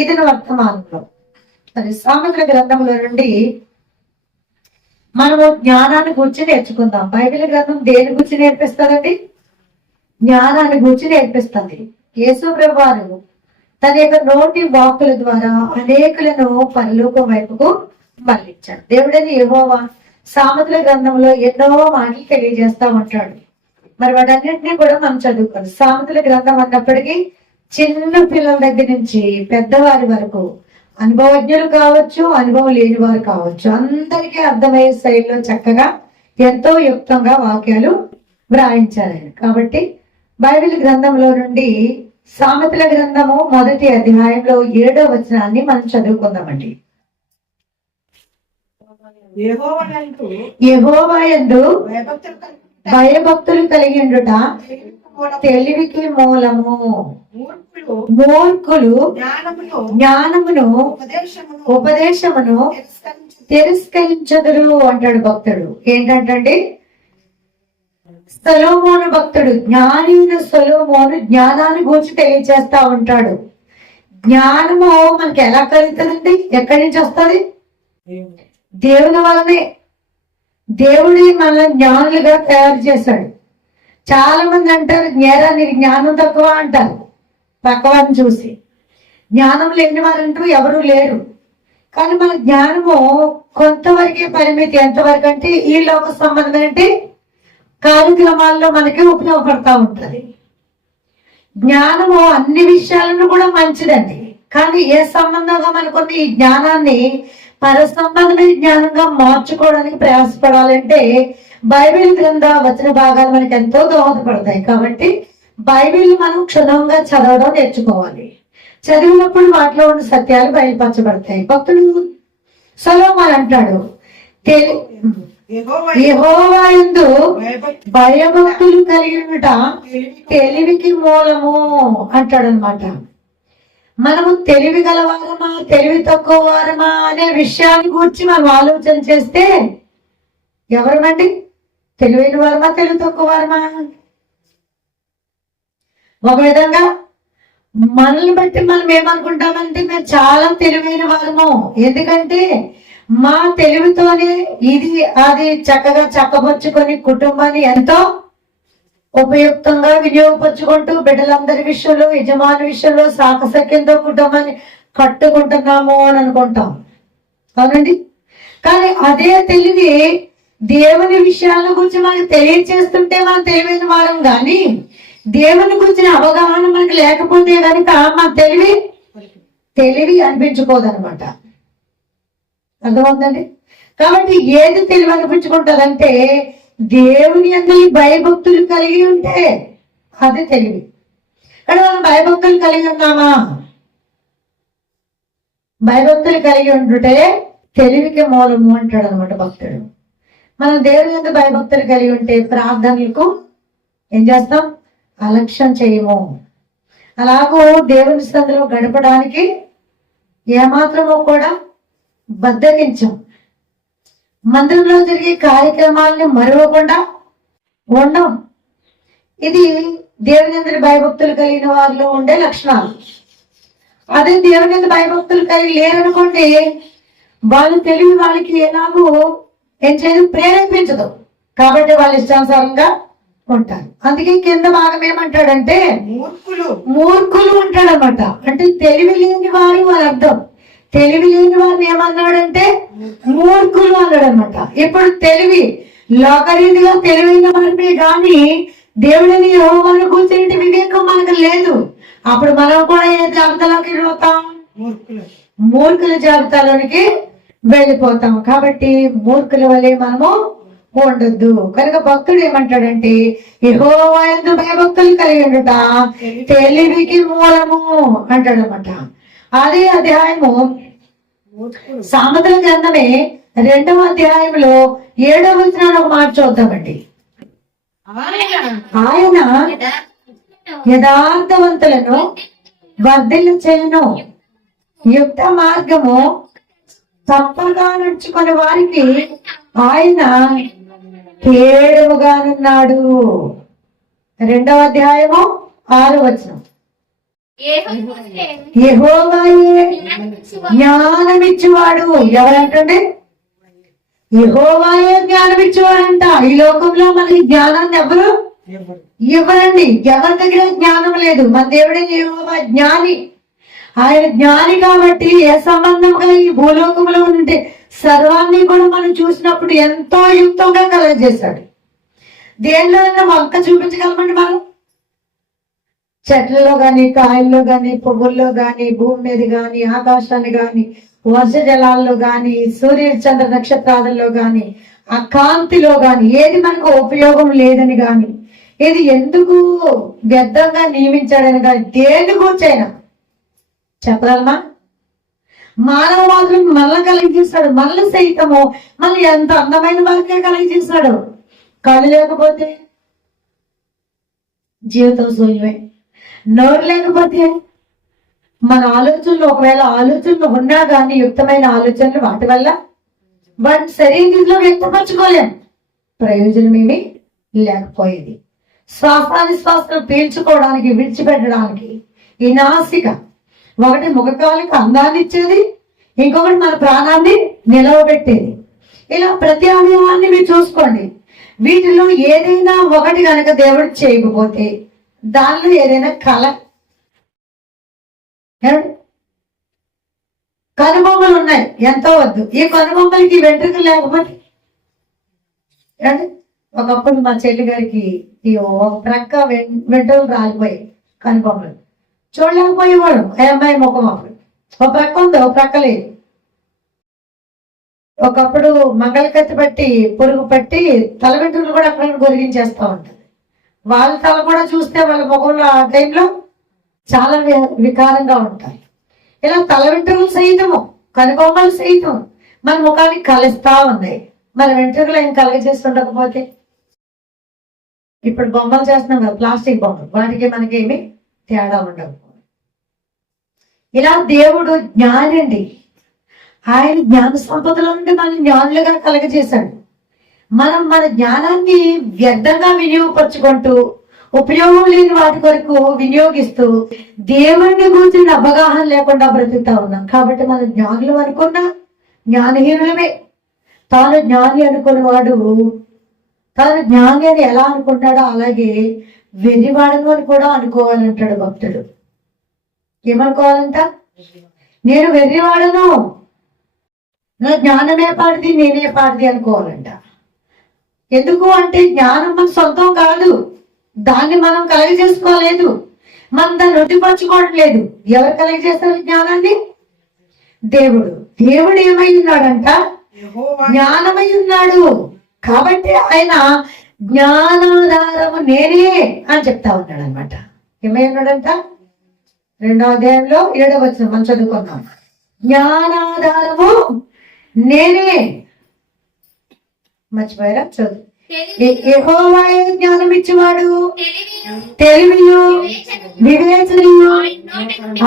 ఇది వర్తమానంలో. మరి సామెతల గ్రంథంలో నుండి మనము జ్ఞానాన్ని గురించి నేర్చుకుందాం. బైబిల్ గ్రంథం దేని గురించి నేర్పిస్తుందండి? జ్ఞానాన్ని గురించి నేర్పిస్తుంది. యేసు ప్రభువు వారు తన యొక్క నోటి వాక్కుల ద్వారా అనేకులను పరలోకం వైపుకు మళ్ళించాడు. దేవుడని యెహోవా సామెతల గ్రంథంలో ఎన్నో మాటలు తెలియజేస్తా ఉంటాడు. మరి వాటన్నింటినీ కూడా మనం చదువుకోవాలి. సామెతల గ్రంథం అన్నప్పటికీ చిన్న పిల్లల దగ్గర నుంచి పెద్దవారి వరకు, అనుభవజ్ఞులు కావచ్చు, అనుభవం లేని వారు కావచ్చు, అందరికీ అర్థమయ్యే శైలిలో చక్కగా ఎంతో యుక్తంగా వాక్యాలు వ్రాయించారు. కాబట్టి బైబిల్ గ్రంథంలో నుండి సామెతల గ్రంథము 1వ అధ్యాయంలో 7వ వచనాన్ని మనం చదువుకుందామండి. యెహోవా యందు భయభక్తులు కలిగి ఉండుట తెలివికి మూలము. మూర్ఖులు జ్ఞానమును ఉపదేశమును తిరస్కరించదురు అంటాడు భక్తుడు. ఏంటంటే సొలొమోను భక్తుడు, జ్ఞాని సొలొమోను జ్ఞానాన్ని గురించి తెలియజేస్తా ఉంటాడు. జ్ఞానము మనకి ఎలా కలుగుతుందండి? ఎక్కడి నుంచి వస్తుంది? దేవుని వల్లనే. దేవుడి మనల్ని జ్ఞానులుగా తయారు చేశాడు. చాలా మంది అంటారు, నీకు జ్ఞానం తక్కువ అంటారు పక్కవారిని చూసి. జ్ఞానం లేని వారంటూ ఎవరు లేరు. కానీ మన జ్ఞానము కొంతవరకే పరిమితి. ఎంతవరకు అంటే ఈ లోక సంబంధమైన కార్యక్రమాల్లో మనకి ఉపయోగపడతా ఉంటది. జ్ఞానము అన్ని విషయాలను కూడా మంచిదండి. కానీ ఏ సంబంధంగా మనకున్న ఈ జ్ఞానాన్ని పర సంబంధమైన జ్ఞానంగా మార్చుకోవడానికి ప్రయాసపడాలంటే బైబిల్ గ్రంథ వచన భాగాలు మనకి ఎంతో దోహదపడతాయి. కాబట్టి బైబిల్ మనం క్షుణ్ణంగా చదవడం నేర్చుకోవాలి. చదివినప్పుడు వాటిలో ఉన్న సత్యాలు బయలుపరచబడతాయి. భక్తుడు సొలొమోను అంటాడు, యెహోవా యందు భయభక్తులు కలిగినట తెలివికి మూలము అంటాడు అనమాట. మనము తెలివి గలవారమా తెలివి తక్కువ వారమా అనే విషయాన్ని గురించి మనం ఆలోచన చేస్తే ఎవరమండి? తెలివైన వారమా తెలివి తక్కువ వారమా? ఒక విధంగా మనల్ని బట్టి మనం ఏమనుకుంటామంటే మేము చాలా తెలివైన వారము. ఎందుకంటే మా తెలివితోనే ఇది అది చక్కగా చక్కపరుచుకొని కుటుంబాన్ని ఎంతో ఉపయుక్తంగా వినియోగపరుచుకుంటూ బిడ్డలందరి విషయంలో, యజమాని విషయంలో సాకసక్యంతో కుటుంబాన్ని కట్టుకుంటున్నాము అని అనుకుంటాం. అవునండి. కానీ అదే తెలివి దేవుని విషయాల గురించి మనకు తెలియచేస్తుంటే మనం తెలివైన వారం. కానీ దేవుని గురించిన అవగాహన మనకు లేకపోతే కనుక మన తెలివి అనిపించుకోదనమాట. అర్థమవుతుందండి. కాబట్టి ఏది తెలివి అనిపించుకుంటుందంటే దేవుని యందు భయభక్తులు కలిగి ఉంటే అది తెలివి. కానీ మనం భయభక్తులు కలిగి ఉన్నామా? భయభక్తులు కలిగి ఉంటుంటే తెలివికి మూలము అంటాడు అనమాట భక్తుడు. మనం దేవుని యందు భయభక్తులు కలిగి ఉంటే ప్రార్థనలకు ఏం చేస్తాం? అలక్ష్యం చేయము. అలాగూ దేవుని సందులో గడపడానికి ఏమాత్రమో కూడా బద్దకించం. మందిరంలో జరిగే కార్యక్రమాలని మరవకుండా ఉండం. ఇది దేవుని యందు భయభక్తులు కలిగిన వారిలో ఉండే లక్షణాలు. అదే దేవుని యందు భయభక్తులు కలిగి లేరనుకోండి, వాళ్ళు తెలివి వాళ్ళకి ఎలాగో ఏం చేయదు, ప్రేరేపించదు. కాబట్టి వాళ్ళు ఇష్టానుసారంగా ఉంటారు. అందుకే కింద భాగం ఏమంటాడంటే మూర్ఖులు ఉంటాడు అనమాట. అంటే తెలివి లేని వారు అని అర్థం. తెలివి లేని వారిని ఏమన్నాడంటే మూర్ఖులు అన్నాడు అనమాట. ఇప్పుడు తెలివి లోకరీతిగా తెలివైన వారిని కానీ దేవుడిని యెహోవాను కూర్చుని వివేకం మనకు లేదు. అప్పుడు మనం కూడా ఏ జాబితాలోకి వెళ్ళిపోతాం? మూర్ఖుల జాబితాలోనికి వెళ్ళిపోతాం. కాబట్టి మూర్ఖుల వల్లే మనము ఉండొద్దు. కనుక భక్తుడు ఏమంటాడంటే యెహోవా యందు భయభక్తులు కలిగి ఉండుట తెలివికి మూలము అంటాడు అనమాట. అదే అధ్యాయము సామెతల గ్రంథమే 2వ అధ్యాయంలో 7వ వచనాన్ని ఒక మాట చూద్దామండి. ఆయన యథార్థవంతులను వర్ధిల్ల చేయను, యుక్త మార్గము తప్పగా నడుచుకుని వారికి ఆయన కేడముగానున్నాడు. 2వ అధ్యాయము 6వ వచనం. యెహోవాయే జ్ఞానమిచ్చువాడు. ఎవరంటే యెహోవాయే జ్ఞానమిచ్చువాడంట. ఈ లోకంలో మనకి జ్ఞానాన్ని ఎవరు ఇవ్వరండి. ఎవరి దగ్గర జ్ఞానం లేదు. మన దేవుడే యెహోవా జ్ఞాని. ఆయన జ్ఞాని కాబట్టి ఏ సంబంధంగా ఈ భూలోకంలో ఉంటే సర్వాన్ని కూడా మనం చూసినప్పుడు ఎంతో యుక్తంగా కలగజేశాడు. దేనిలో వంక చూపించగలమండి మనం? చెట్లలో గాని, కాయల్లో గాని, పువ్వుల్లో గాని, భూమి మీద గాని, ఆకాశాన్ని గాని, వర్ష జలాల్లో గాని, సూర్య చంద్ర నక్షత్రాలలో గాని, ఆ కాంతిలో గాని ఏది మనకు ఉపయోగం లేదని గాని, ఇది ఎందుకు వ్యర్థంగా నియమించాడని గాని దేని కూర్చైనా చెప్పగలమా? మానవ మాత్రం మళ్ళీ కలిగజేస్తాడు. మళ్ళీ సైతము మళ్ళీ ఎంత అందమైన వారికే కలిగజేస్తాడు. కళ్ళు లేకపోతే జీవితం శూన్యమే. నోరు లేకపోతే మన ఆలోచనలు, ఒకవేళ ఆలోచనలు ఉన్నా కానీ యుక్తమైన ఆలోచనలు వాటి వల్ల వాటి శరీరంలో వ్యక్తపరచుకోలేం. ప్రయోజనమేమి లేకపోయేది. శ్వాసాలు పీల్చుకోవడానికి, విడిచిపెట్టడానికి ఈ నాసిక ఒకటి ముఖకాలకు అందాన్ని ఇచ్చేది, ఇంకొకటి మన ప్రాణాన్ని నిలవబెట్టేది. ఇలా ప్రతి అవయవాన్ని మీరు చూసుకోండి. వీటిలో ఏదైనా ఒకటి కనుక దేవుడు చేయకపోతే దానిలో ఏదైనా కనుబొమ్మలు ఉన్నాయి, ఎంతో వద్దు. ఈ కనుబొమ్మలకి వెంట్రుకలు లేకపోతే ఒకప్పుడు మా చెల్లి గారికి ఈ ఒక ప్రక్క వెంట్రుకలు రాలిపోయాయి. కనుబొమ్మలు చూడలేకపోయేవాడు. అమ్మాయి ముఖం అప్పుడు ఒక ప్రక్క ఉంది, ఒక ప్రక్క లేదు. ఒకప్పుడు మంగళకత్తి పట్టి పురుగు పట్టి తల వెంట్రుకలు కూడా అక్కడ గొరిగించేస్తూ ఉంటుంది. వాళ్ళ తల కూడా చూస్తే వాళ్ళ ముఖంలో ఆ టైంలో చాలా వికారంగా ఉంటాయి. ఇలా తల వెంట్రుకలు సైతము, కనుబొమ్మలు సైతం మన ముఖానికి కలుస్తా ఉన్నాయి. మన వెంట్రుకలు ఏం కలగజేసి ఉండకపోతే ఇప్పుడు బొమ్మలు చేస్తున్నాం కదా, ప్లాస్టిక్ బొమ్మలు, వాటికి మనకి ఏమి తేడా ఉండవు. ఇలా దేవుడు జ్ఞాని అండి. ఆయన జ్ఞాన సంపదల నుండి మనం జ్ఞానులుగా కలగజేశాడు. మనం మన జ్ఞానాన్ని వ్యర్థంగా వినియోగపరుచుకుంటూ ఉపయోగం లేని వాటి కొరకు వినియోగిస్తూ దేవుడిని గురించి అవగాహన లేకుండా బ్రతుకుతా ఉన్నాం. కాబట్టి మనం జ్ఞానులు అనుకున్నా జ్ఞానహీనులమే. తాను జ్ఞాని అనుకున్నవాడు తాను జ్ఞాని అని ఎలా అనుకుంటాడో అలాగే వెర్రివాడను అని కూడా అనుకోవాలంటాడు భక్తుడు. ఏమనుకోవాలంట? నేను వెర్రివాడను, నా జ్ఞానమే పాడిది, నేనే పాడిది అనుకోవాలంట. ఎందుకు అంటే జ్ఞానం మన సొంతం కాదు. దాన్ని మనం కలగజేసుకోలేదు, మనం దాన్ని వృద్ధిపరచుకోవడం లేదు. ఎవరు కలగజేస్తారు జ్ఞానాన్ని? దేవుడు. దేవుడు ఏమై ఉన్నాడంట? జ్ఞానమై ఉన్నాడు. కాబట్టి ఆయన జ్ఞానాధారము నేనే అని చెప్తా ఉన్నాడు అనమాట. ఏమై ఉన్నాడంట? 2వ అధ్యాయంలో 7వ వచనం మనం చదువుకున్నాం. జ్ఞానాధారము నేనే. మర్చిపోయారా? చదువు. యెహోవాయే జ్ఞానం ఇచ్చేవాడు, తెలివియు వివేచనయు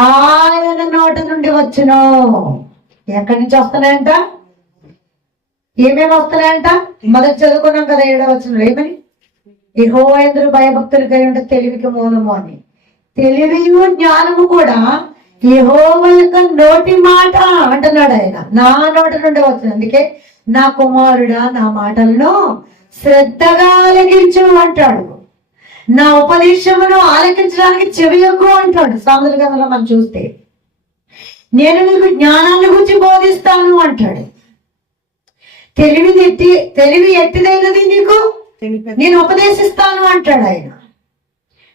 ఆయన నోట నుండి వచ్చును. ఎక్కడి నుంచి వస్తున్నాయంట? ఏమేమి వస్తున్నాయంట? మొదటి చదువుకున్నాం కదా 7వ వచనంలో. ఏమని? యెహోవా యందు భయభక్తులు కలిగి ఉంటే తెలివికి మూలము అని. తెలివియు జ్ఞానము కూడా యెహోవా యొక్క నోటి మాట అంటున్నాడు ఆయన. నా నోట నుండి వచ్చింది. అందుకే నా కుమారుడా నా మాటలను శ్రద్ధగా ఆలకించు అంటాడు. నా ఉపదేశమును ఆలకించడానికి చెవి ఎక్కువ అంటాడు. సామెతల గ్రంథంలో మనం చూస్తే నేను నీకు జ్ఞానాన్ని గురించి బోధిస్తాను అంటాడు. తెలివి ఎట్టిదైనది నీకు నేను ఉపదేశిస్తాను అంటాడు ఆయన.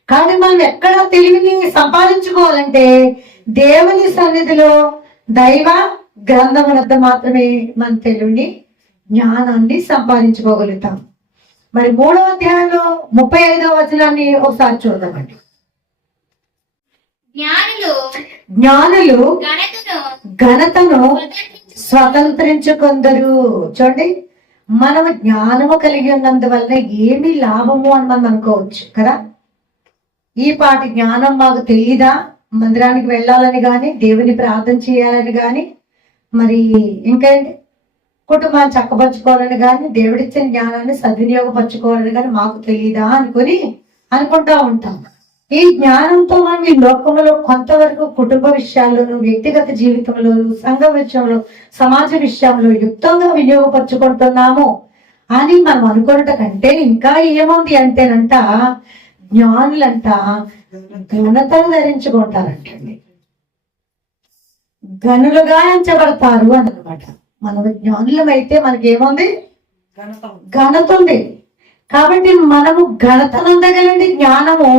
కానీ మనం ఎక్కడ తెలివిని సంపాదించుకోవాలంటే దేవుని సన్నిధిలో దైవ గ్రంథం వద్ద మాత్రమే మన తెలివిని జ్ఞానాన్ని సంపాదించుకోగలుగుతాం. మరి 3వ అధ్యాయంలో 35వ వచనాన్ని ఒకసారి చూద్దామండి. జ్ఞానులు ఘనతను స్వతంత్రించుకొందరు. చూడండి, మనం జ్ఞానము కలిగి ఉన్నందువల్ల ఏమి లాభము అని మనం అనుకోవచ్చు కదా. ఈ పాటి జ్ఞానం మాకు తెలియదా? మందిరానికి వెళ్ళాలని కానీ, దేవుని ప్రార్థన చేయాలని కానీ, మరి ఇంకేంటి కుటుంబాన్ని చక్కపరచుకోవాలని కానీ, దేవుడిచ్చిన జ్ఞానాన్ని సద్వినియోగపరచుకోవాలని కానీ మాకు తెలియదా అనుకుంటా ఉంటాం. ఈ జ్ఞానంతో మనం ఈ లోకంలో కొంతవరకు కుటుంబ విషయాల్లోనూ, వ్యక్తిగత జీవితంలోను, సంఘ విషయంలో, సమాజ విషయంలో యుక్తంగా వినియోగపరుచుకుంటున్నాము అని మనం అనుకున్నట కంటే ఇంకా ఏముంది అంటేనంట, జ్ఞానులంట ఘనతను ధరించుకుంటారంటండి, గనులుగా ఎంచబడతారు అని అనమాట. మనం జ్ఞానులమైతే మనకేముంది? ఘనత ఉంది. కాబట్టి మనము ఘనతనందగలండి. జ్ఞానము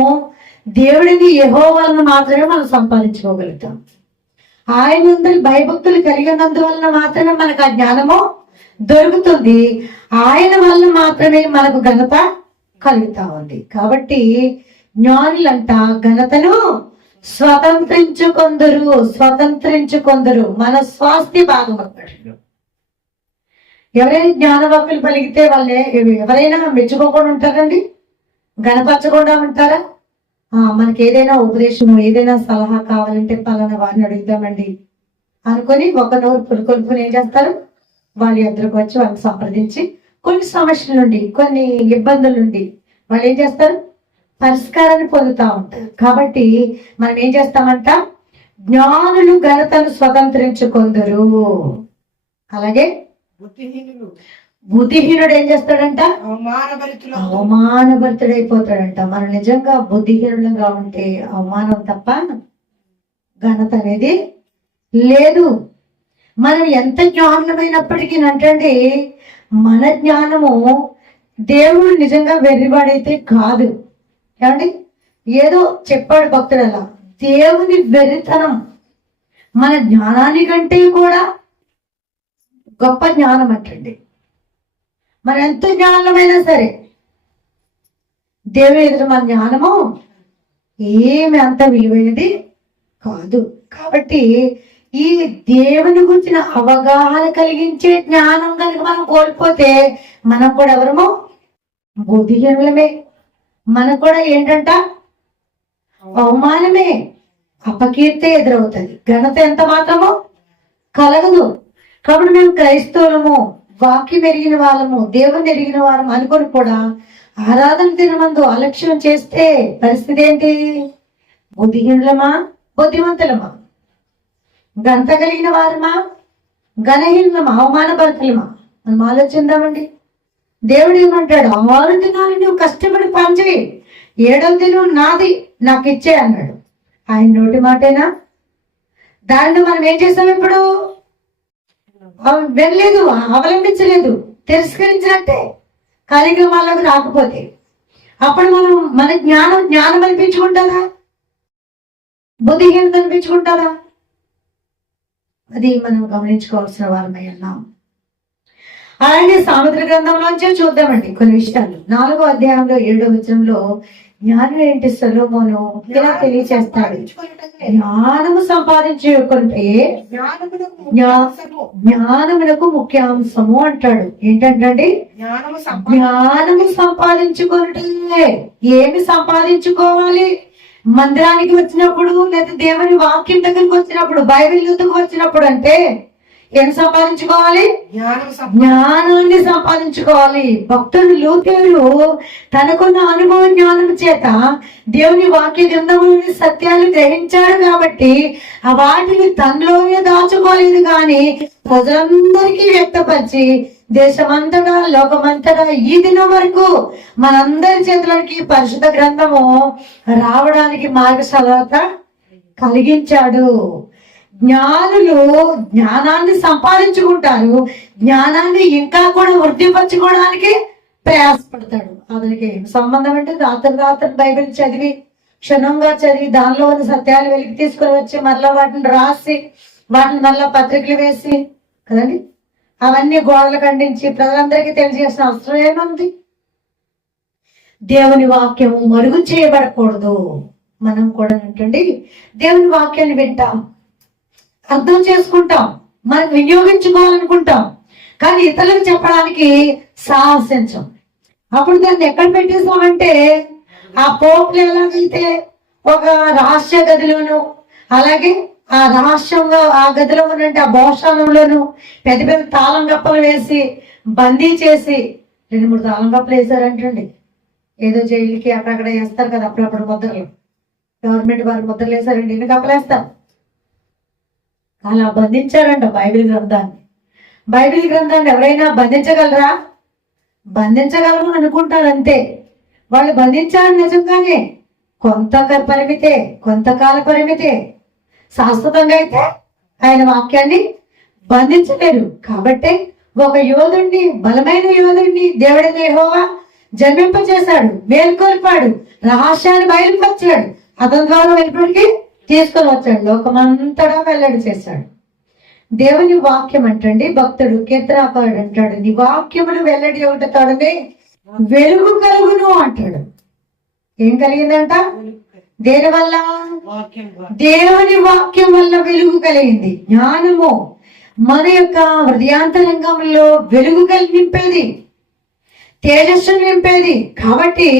దేవుడిని యెహోవాను మాత్రమే మనం సంపాదించుకోగలుగుతాం. ఆయన అందరి భయభక్తులు కలిగినందువలన మాత్రమే మనకు ఆ జ్ఞానము దొరుకుతుంది. ఆయన వల్ల మాత్రమే మనకు ఘనత కలుగుతా ఉంది. కాబట్టి జ్ఞానులంట ఘనతను స్వతంత్రించుకొందరు మన స్వాస్థ్య భాగం అన్నట్టు. ఎవరైనా జ్ఞానవాక్కులు పలిగితే వాళ్ళే ఎవరైనా మెచ్చుకోకుండా ఉంటారండి? గణపరచకుండా ఉంటారా? మనకి ఏదైనా ఉపదేశము, ఏదైనా సలహా కావాలంటే పలానా వారిని అడుగుదామండి అనుకొని ఒక నోరు పులుకొల్పుని ఏం చేస్తారు? వాళ్ళ ఎదురుకు వచ్చి వాళ్ళని సంప్రదించి కొన్ని సమస్యల నుండి, కొన్ని ఇబ్బందుల నుండి వాళ్ళు ఏం చేస్తారు? పరిష్కారాన్ని పొందుతా ఉంటారు. కాబట్టి మనం ఏం చేస్తామంట? జ్ఞానులు ఘనతను స్వతంత్రించుకొందరు. అలాగే బుద్ధిహీనుడు ఏం చేస్తాడంట? అవమానభరితుడైపోతాడంట. మనం నిజంగా బుద్ధిహీనులుగా ఉంటే అవమానం తప్ప ఘనత అనేది లేదు. మనం ఎంత జ్ఞానమైనప్పటికీ అంటండి, మన జ్ఞానము దేవుడు నిజంగా వెర్రివాడైతే కాదు. ఏమండి? ఏదో చెప్పాడు భక్తుడు అలా, దేవుని వెర్రితనం మన జ్ఞానానికంటే కూడా గొప్ప జ్ఞానం అంటండి. మనం ఎంత జ్ఞానమైనా సరే దేవుని ఎదుట మన జ్ఞానము ఏమి అంత విలువైనది కాదు. కాబట్టి ఈ దేవుని గురించిన అవగాహన కలిగించే జ్ఞానం కనుక మనం కోల్పోతే మనం కూడా ఎవరము? బుద్ధిహీనులమే. మనకు కూడా ఏంటంట? అవమానమే, అపకీర్తే ఎదురవుతుంది. ఘనత ఎంత మాత్రమో కలగదు. కాబట్టి మేము క్రైస్తవులము, వాక్యం ఎరిగిన వాళ్ళము, దేవుని ఎరిగిన వారము అనుకొని కూడా ఆరాధన దినమందు అలక్ష్యం చేస్తే పరిస్థితి ఏంటి? బుద్ధిహీనులమా, బుద్ధిమంతులమా? ఘనత కలిగిన వారమా, ఘనహీనమా, అవమానభరితులమా? మనం ఆలోచిద్దామండి. దేవుడు ఏమంటాడు? 6 దినాలు నువ్వు కష్టపడి పనిచేయి, 7వ దినం నాది, నాకు ఇచ్చే అన్నాడు. ఆయన నోటి మాటేనా? దాన్ని మనం ఏం చేసాం? ఇప్పుడు వెళ్ళలేదు, అవలంబించలేదు, తిరస్కరించినట్టే. కార్యక్రమాలకు రాకపోతే అప్పుడు మనం మన జ్ఞానం అనిపించుకుంటారా? బుద్ధిహీనత అనిపించుకుంటారా? అది మనం గమనించుకోవాల్సిన వారమై ఉన్నాం. అలాగే సామెతల గ్రంథంలోంచే చూద్దామండి కొన్ని విషయాలు. 4వ అధ్యాయంలో 7వ వచనంలో జ్ఞానం ఏంటి సొలొమోను ఇలా తెలియచేస్తాడు. జ్ఞానము సంపాదించుకుంటే జ్ఞానమునకు ముఖ్యాంశము అంటాడు. ఏంటంటే జ్ఞానము సంపాదించుకుంటే ఏమి సంపాదించుకోవాలి? మందిరానికి వచ్చినప్పుడు, లేదా దేవుని వాక్యం దగ్గరికి వచ్చినప్పుడు, బైబిల్ యుద్ధకు వచ్చినప్పుడు అంటే ఏం సంపాదించుకోవాలి? జ్ఞానాన్ని సంపాదించుకోవాలి. భక్తుడు లూతేయుడు తనకున్న అనుభవ జ్ఞానం చేత దేవుని వాక్య గ్రంథంలోని సత్యాలు గ్రహించాడు కాబట్టి ఆ వాటిని తనలోనే దాచుకోలేదు, కానీ ప్రజలందరికీ వ్యక్తపరిచి దేశమంతటా, లోకమంతటా ఈ దినం వరకు మనందరి చేతులకి పరిశుద్ధ గ్రంథము రావడానికి మార్గసలత కలిగించాడు. జ్ఞానులు జ్ఞానాన్ని సంపాదించుకుంటారు, జ్ఞానాన్ని ఇంకా కూడా వృద్ధిపరచుకోవడానికి ప్రయాసపడతాడు. అతనికి ఏం సంబంధం అంటే రాత్రి బైబిల్ చదివి, క్షుణ్ణంగా చదివి, దానిలో ఉన్న సత్యాలు వెలికి తీసుకొని వచ్చి మరలా వాటిని రాసి, వాటిని మరలా పత్రికలు వేసి కదండి అవన్నీ గోడలు ఖండించి ప్రజలందరికీ తెలియజేసిన అవసరం ఏముంది? దేవుని వాక్యము మరుగు చేయబడకూడదు. మనం కూడా ఏంటండి దేవుని వాక్యాన్ని వింటాం, అర్థం చేసుకుంటాం, మనం వినియోగించుకోవాలనుకుంటాం, కానీ ఇతరులకు చెప్పడానికి సాహసించం. అప్పుడు దాన్ని ఎక్కడ పెట్టేసామంటే ఆ పోపులు ఎలాగైతే ఒక రహస్య గదిలోను, అలాగే ఆ రహస్యంగా ఆ గదిలో ఉన్నట్టు ఆ భోషాలంలోను పెద్ద పెద్ద తాళం గప్పలు వేసి బందీ చేసి 2-3 తాళం గప్పలు వేసారంటండి. ఏదో జైలుకి అక్కడక్కడ వేస్తారు కదా అప్పుడప్పుడు ముద్రలు, గవర్నమెంట్ వారు ముద్రలు వేశారండి, ఎన్ని కప్పలేస్తారు. అలా బంధించారంట బైబిల్ గ్రంథాన్ని. బైబిల్ గ్రంథాన్ని ఎవరైనా బంధించగలరా? బంధించగలరు అనుకుంటారు అంతే. వాళ్ళు బంధించారు నిజంగానే, కొంత పరిమితే, కొంతకాల పరిమితే. శాశ్వతంగా అయితే ఆయన వాక్యాన్ని బంధించలేరు. కాబట్టి ఒక యోధుడిని, బలమైన యోధుడిని దేవుడైన యెహోవా జన్మింపచేశాడు, మేల్కొల్పాడు, రహస్యాన్ని బయలుపరిచాడు, అతని ద్వారా వెలుపడికి తీసుకొని వచ్చాడు, లోకమంతటా వెల్లడి చేశాడు. దేవుని వాక్యం అంటండి, భక్తుడు కీర్తనాకారుడు అంటాడు, నీ వాక్యములు వెల్లడి ఒకటతోడనే వెలుగు కలుగును అంటాడు. ఏం కలిగిందంట? దేని వల్ల? దేవుని వాక్యం వల్ల వెలుగు కలిగింది. జ్ఞానము మన యొక్క హృదయాంతరంగంలో వెలుగు నింపేది, తేజస్సు నింపేది. కాబట్టి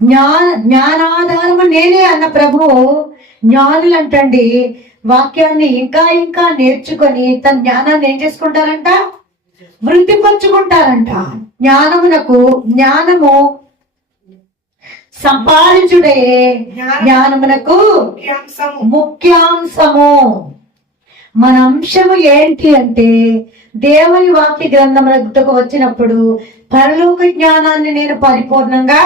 జ్ఞానాధారము నేనే అన్న ప్రభువు జ్ఞానులు అంటండి వాక్యాన్ని ఇంకా ఇంకా నేర్చుకొని తన జ్ఞానాన్ని ఏం చేసుకుంటారంట? వృద్ధిపరుచుకుంటారంట. జ్ఞానము సంపాదించుడే జ్ఞానమునకు ముఖ్యాంశము. మన అంశము ఏంటి అంటే దేవుని వాక్య గ్రంథములకు వచ్చినప్పుడు పరలోక జ్ఞానాన్ని నేను పరిపూర్ణంగా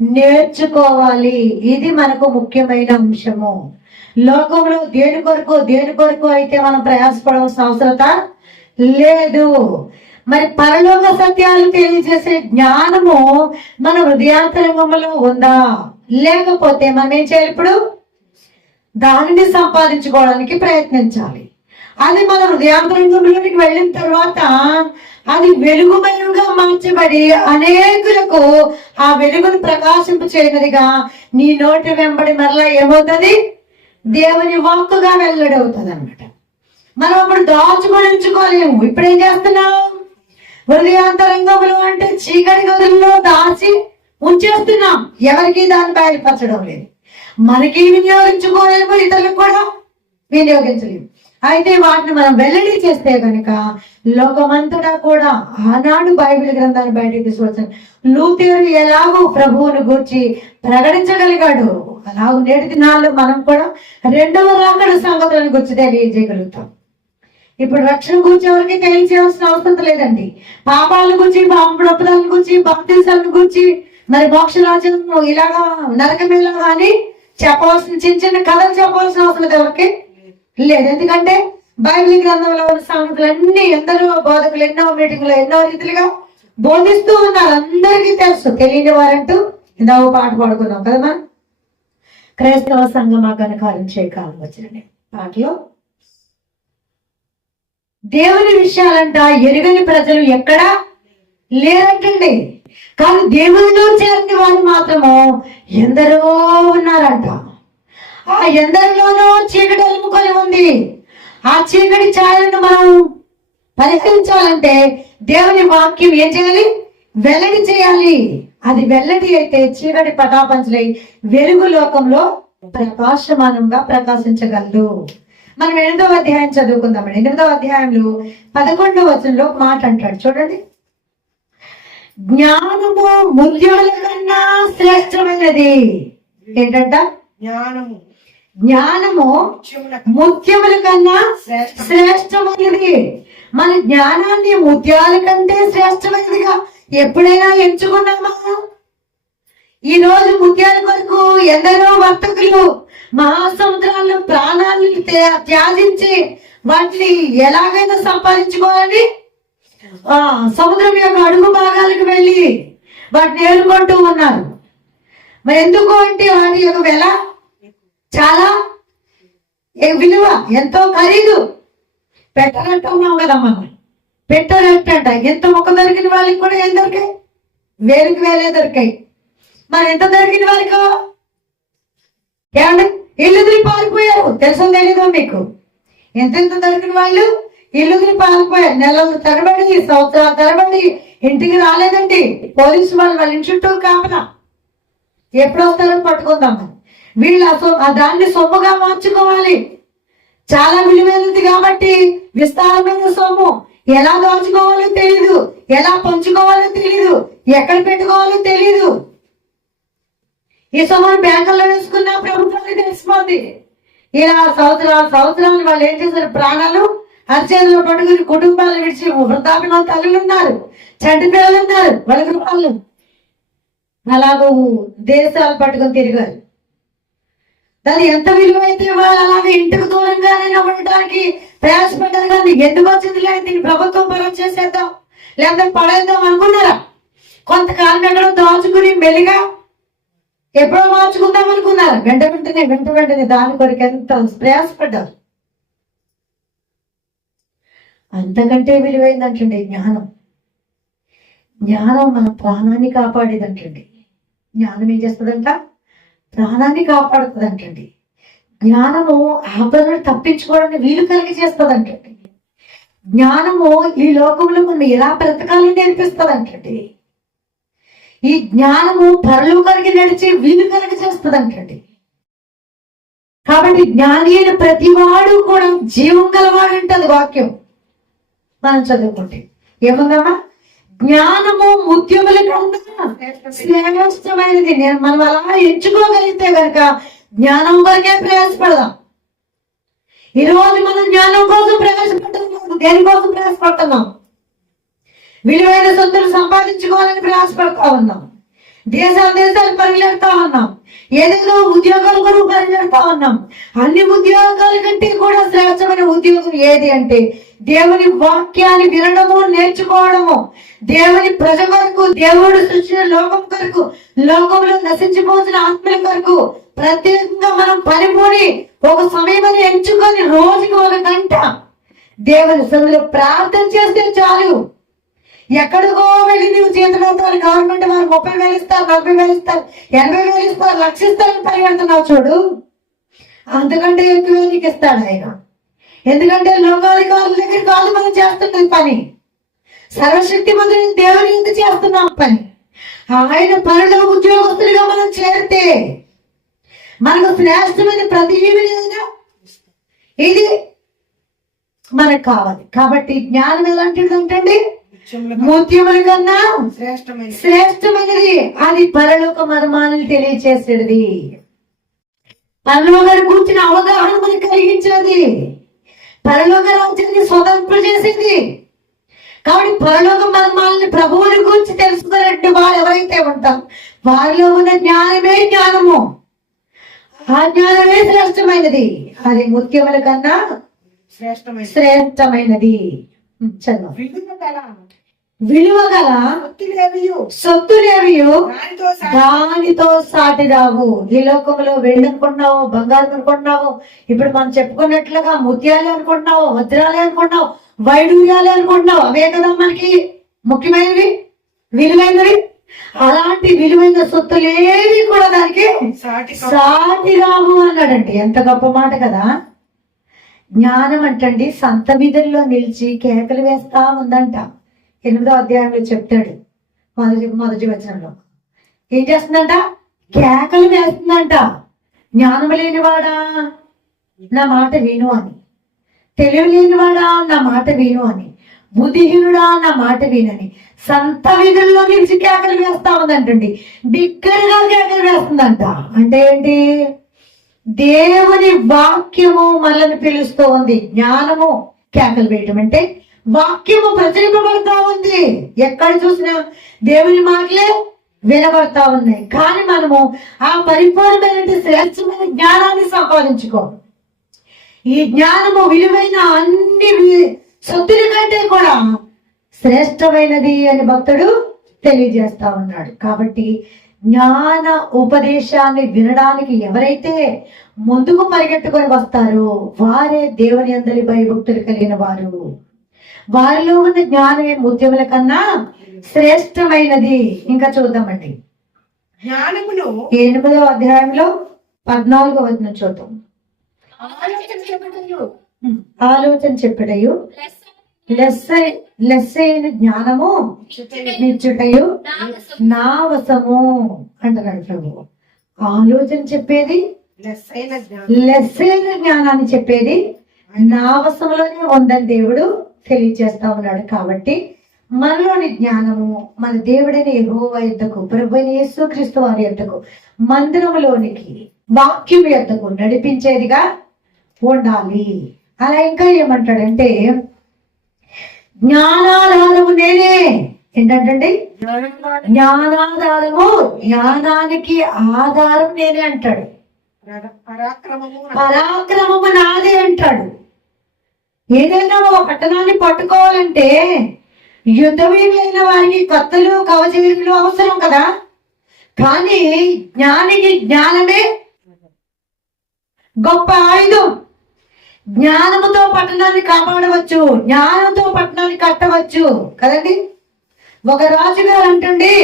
నేర్చుకోవాలి. ఇది మనకు ముఖ్యమైన అంశము. లోకంలో దేని కొరకు అయితే మనం ప్రయాసపడవలసిన అవసరత లేదు. మరి పరలోక సత్యాలు తెలియజేసే జ్ఞానము మన హృదయాంతరంగంలో ఉందా? లేకపోతే మనం ఏం చేయాలి? ఇప్పుడు దానిని సంపాదించుకోవడానికి ప్రయత్నించాలి. అది మన హృదయాంతరంగంలోనికి వెళ్ళిన తర్వాత అది వెలుగుమయంగా మార్చబడి అనేకులకు ఆ వెలుగును ప్రకాశింపు చేయనదిగా నీ నోటి వెంబడి మరలా ఏమవుతుంది? దేవుని వాక్కుగా వెల్లడవుతుంది అన్నమాట. మనం అప్పుడు దాచుకొని ఉంచుకోలేము. ఇప్పుడు ఏం చేస్తున్నాం? హృదయాంతరంగంలో అంటే చీకటి గదుల్లో దాచి ఉంచేస్తున్నాం. ఎవరికి దాన్ని బయలుపరచడం లేదు. మనకి వినియోగించుకోలేము, ఇతరులకు కూడా వినియోగించలేము. అయితే వాటిని మనం వెల్లడి చేస్తే కనుక లోకమంతటా కూడా ఆనాడు బైబిల్ గ్రంథాన్ని బయటికి తీసుకొచ్చాను. లూథెరు ఎలాగో ప్రభువును గూర్చి ప్రకటించగలిగాడు, అలాగూ నేటి దినాల్లో మనం కూడా రెండవ రాకడ సంగతులను గురించి తెలియజేయగలుగుతాం. ఇప్పుడు రక్షణ గురించి ఎవరికి తెలియజేయాల్సిన అవసరం లేదండి. పాపాల గురించి, పాపడప్పుల గురించి, బాప్తిసాల గురించి, మరి మోక్ష రాజ్యం ఇలాగా నరకం ఇలాగా అని చెప్పవలసిన చిన్న చిన్న కథలు చెప్పవలసిన అవసరం ఎవరికి లేదు. ఎందుకంటే బైబిల్ గ్రంథంలో ఉన్న సంగతులన్నీ ఎందరో బోధకులు ఎన్నో మీటింగ్లో ఎన్నో రీతిలుగా బోధిస్తూ ఉన్నారు. అందరికీ తెలుసు. తెలియని వారంటూ ఇందాక పాట పాడుకున్నాం కదా మనం. క్రైస్తవ సంఘం ఘనకారించే కాలం వచ్చిన పాటలో దేవుని విషయాలంట ఎరుగని ప్రజలు ఎక్కడా లేరంటండి. కానీ దేవునిలో చేరిన వారు మాత్రము ఎందరో ఉన్నారంట. ఆ ఎందరిలోనూ చీకటి అలుముకొని ఉంది. ఆ చీకటి ఛాయలను మనం పరిహరించాలంటే దేవుని వాక్యం ఏం చేయాలి? వెల్లడి చేయాలి. అది వెల్లడి అయితే చీకటి పటాపంచలై వెలుగు లోకంలో ప్రకాశమానంగా ప్రకాశించగలదు. మనం 8వ అధ్యాయం చదువుకుందామండి. 8వ అధ్యాయంలో 11వ వచనంలో మాట అంటాడు చూడండి. జ్ఞానము ముత్యముల కన్నా శ్రేష్టమైనది. ఏంటంట? జ్ఞానము ముత్యముల కన్నా శ్రేష్టమైనది. మన జ్ఞానాన్ని ముత్యాల కంటే శ్రేష్టమైనదిగా ఎప్పుడైనా ఎంచుకున్నామా? ఈ రోజు ముత్యాల కొరకు ఎందరో వర్తకులు మహాసముద్రాల్లో ప్రాణాలను త్యాజించి వాటిని ఎలాగైనా సంపాదించుకోవాలని సముద్రం యొక్క అడుగు భాగాలకు వెళ్ళి వాటిని ఏరుకుంటూ ఉన్నారు. మరి ఎందుకు అంటే వాటి యొక్క వెల చాలా విలువ, ఎంతో ఖరీదు. పెట్టనట్టు ఉన్నాం కదా మనం. పెట్టనట్టంట ఎంత మొక్క దొరికిన వాళ్ళకి కూడా ఏం దొరికాయి? వేలకు వేలే దొరికాయి. మరి ఎంత దొరికిన వాళ్ళకు ఏమంటే ఇల్లుదిరి పారిపోయారు. తెలుసో తెలీదో మీకు? ఎంతెంత దొరికిన వాళ్ళు ఇల్లుదిరి పారిపోయారు. నెలలు తరబడి, సంవత్సరాల తరబడి ఇంటికి రాలేదండి. పోలీసు వాళ్ళు వాళ్ళ ఇంటి చుట్టూ కాపలా. ఎప్పుడు వస్తారో పట్టుకుందామని వీళ్ళు దాన్ని సొమ్ముగా మార్చుకోవాలి. చాలా విలువైనది కాబట్టి విస్తారమైన సొమ్ము ఎలా దాచుకోవాలో తెలీదు, ఎలా పంచుకోవాలో తెలీదు, ఎక్కడ పెట్టుకోవాలో తెలీదు. ఈ సొమ్మును బ్యాంకుల్లో వేసుకున్న ప్రభుత్వానికి తెలుసు. ఉంది. ఇలా సంవత్సరాలు వాళ్ళు ఏం చేశారు? ప్రాణాలు అరిచేతులు పట్టుకుని కుటుంబాలు విడిచి వృద్ధాపిన తల్లులు ఉన్నారు, చంటి పిల్లలు ఉన్నారు, వాళ్ళ గృహాలు అలాగూ దేశాలు పట్టుకుని తిరిగారు. దాని ఎంత విలువైతే వాళ్ళు అలాగే ఇంటికి దూరంగానే ఉండడానికి ప్రయాసపడ్డారు. కానీ ఎందుకు వచ్చింది లేదు, దీన్ని ప్రభుత్వం పరం చేసేద్దాం లేకపోతే పడేద్దాం అనుకున్నారా? కొంతకాలం ఎక్కడో దాచుకుని మెల్లిగా ఎప్పుడో మార్చుకుందాం అనుకున్నారు. వెంట వెంటనే దాని కొరకు ఎంత ప్రయాసపడ్డారు. అంతకంటే విలువైందంటండి జ్ఞానం. జ్ఞానం మన ప్రాణాన్ని కాపాడేదంటండి. జ్ఞానం ఏం చేస్తుందంట? ప్రాణాన్ని కాపాడుతుందంటండి. జ్ఞానము ఆపదను తప్పించుకోవడానికి వీలు కలిగి చేస్తుందంటండి. జ్ఞానము ఈ లోకంలో మనం ఎలా బ్రతకాలని నేర్పిస్తుందంటండి. ఈ జ్ఞానము పరలోకానికి నడిచి వీలు కలిగి చేస్తుందంటండి. కాబట్టి జ్ఞాని అయిన ప్రతివాడు కూడా జీవం గలవాడంటది వాక్యం. మనం చదువుకుంటే ఏముందమ్మా? జ్ఞానము ముత్యముల కన్నా శ్రేష్టమైనది. మనం అలా ఎంచుకోగలిగితే కనుక జ్ఞానం వరకే ప్రయాసపడదాం. ఈరోజు మనం జ్ఞానం కోసం ప్రయాసపడుతున్నాం. దేనికోసం ప్రయాసపడుతున్నాం? విలువైన సొత్తులు సంపాదించుకోవాలని ప్రయాసపడతా ఉన్నాం. దేశాలు పరిగెడతా ఉన్నాం. ఏదైనా ఉద్యోగాల కొరకు పరిగెడతా ఉన్నాం. అన్ని ఉద్యోగాల కంటే కూడా శ్రేష్టమైన ఉద్యోగం ఏది అంటే దేవుని వాక్యాన్ని వినడము, నేర్చుకోవడము. దేవుని ప్రజ కొరకు, దేవుడు సృష్టించిన లోకం కొరకు, లోకంలో నశించిపోతున్న ఆత్మల కొరకు ప్రత్యేకంగా మనం పనిపోని ఒక సమయం అని ఎంచుకొని రోజుకి 1 గంట దేవుని సన్నిధిలో ప్రార్థన చేస్తే చాలు. ఎక్కడికో వెళ్ళి నువ్వు జీతవేతనాలు గవర్నమెంట్ వారు 30,000 ఇస్తారు, 40,000 ఇస్తారు, 80,000 ఇస్తారు, 1,00,000 ఇస్తారని పరిగెడుతున్నావు చూడు. అంతకంటే ఎక్కువ నీకు ఇస్తాడు ఆయన. ఎందుకంటే లోకాధికారుల దగ్గర కాదు మనం చేస్తున్నది పని. సర్వశక్తి మంత్రి దేవుని ఎందుకు చేస్తున్నాం పని. ఆయన పనిలో ఉద్యోగస్తులుగా మనం చేరితే మనకు శ్రేష్టమైన ప్రతి ఇది మనకు కావాలి. కాబట్టి జ్ఞానం ఎలాంటిది అంటే ముత్యముల కన్నా శ్రేష్టమైనది. అది పరలోక మర్మాలను తెలియచేసేది. పరలోక కూర్చుని అవగాహన మనకు కలిగించేది. పరలోక రాజ్యాన్ని స్వతంత్రం చేసింది. కాబట్టి పరలోక మర్మాలని ప్రభువుని గురించి తెలుసుకున్నట్టు వారు ఎవరైతే ఉంటారు వారిలో ఉన్న జ్ఞానమే జ్ఞానము. ఆ జ్ఞానమే శ్రేష్టమైనది. అది ముత్యముల కన్నా శ్రేష్టమైనది. విలువ గల సొత్తులేవియు దానితో సాటి రావు. ఈ లోకంలో వెండి అనుకుంటున్నావు, బంగారం అనుకుంటున్నావు, ఇప్పుడు మనం చెప్పుకున్నట్లుగా ముత్యాలు అనుకుంటున్నావు, వజ్రాలే అనుకుంటున్నావు, వైడూర్యాలే అనుకుంటున్నావు. అవే కదా మనకి ముఖ్యమైనవి, విలువైనవి. అలాంటి విలువైన సొత్తులేవి కూడా దానికి సాటి రావు అన్నాడండి. ఎంత గొప్ప మాట కదా. జ్ఞానం అంటండి సంత వీధుల్లో నిలిచి కేకలు వేస్తా ఉందంట. 8వ అధ్యాయంలో చెప్తాడు మొదటి వచనంలో. ఏం చేస్తుందంట? కేకలు వేస్తుందంట. జ్ఞానం లేనివాడా నా మాట విను అని, తెలివి లేనివాడా నా మాట విను అని, బుద్ధిహీనుడా నా మాట వినని సంత వీధుల్లో నిలిచి కేకలు వేస్తా ఉందంటండి. బిగ్గరగా కేకలు వేస్తుందంట. అంటే ఏంటి? దేవుని వాక్యము మనల్ని పిలుస్తూ ఉంది. జ్ఞానము కేకలు వేయటం అంటే వాక్యము ప్రచురింపబడతా ఉంది. ఎక్కడ చూసినా దేవుని మాటలే వినబడతా ఉన్నాయి. కానీ మనము ఆ పరిపూర్ణమైన శ్రేష్టమైన జ్ఞానాన్ని సంపాదించుకోవాలి. ఈ జ్ఞానము విలువైన అన్ని సొత్తుల కంటే కూడా శ్రేష్టమైనది అని భక్తుడు తెలియజేస్తా ఉన్నాడు. కాబట్టి జ్ఞాన ఉపదేశాన్ని వినడానికి ఎవరైతే ముందుకు పరిగెట్టుకొని వస్తారో వారే దేవుని అందరి భయభక్తులు కలిగిన వారు. వారిలో ఉన్న జ్ఞానమే ముత్యముల కన్నా శ్రేష్టమైనది. ఇంకా చూద్దామండి. జ్ఞానమును 8వ అధ్యాయంలో 14వ వచనం చూద్దాం. ఆలోచన చెప్పటయు లెస్సైన జ్ఞానము నిచ్చుటయు నా వశము అంటున్నాడు ప్రభు. ఆలోచన చెప్పేది, లెస్సైన జ్ఞానాన్ని చెప్పేది నా వశంలోనే ఉందని దేవుడు తెలియజేస్తా ఉన్నాడు. కాబట్టి మనలోని జ్ఞానము మన దేవుడైన యెహోవా యొద్దకు, ప్రభువైన యేసుక్రీస్తు వారి యొద్దకు, మందిరములోనికి, వాక్యం యొద్దకు నడిపించేదిగా ఉండాలి. అలా ఇంకా ఏమంటాడంటే జ్ఞానాధారము నేనే. ఏంటంటే జ్ఞానాధారము, జ్ఞానానికి ఆధారం నేనే అంటాడు. పరాక్రమము నాదే అంటాడు. ఏదైనా ఒక పట్టణాన్ని పట్టుకోవాలంటే యుద్ధవీరులైన వారికి కత్తులు, కవచవీరులు అవసరం కదా. కానీ జ్ఞానికి జ్ఞానమే గొప్ప ఆయుధం. జ్ఞానముతో పట్టణాన్ని కాపాడవచ్చు, జ్ఞానంతో పట్టణాన్ని కట్టవచ్చు కదండి. ఒక రాజుగారు అంటండి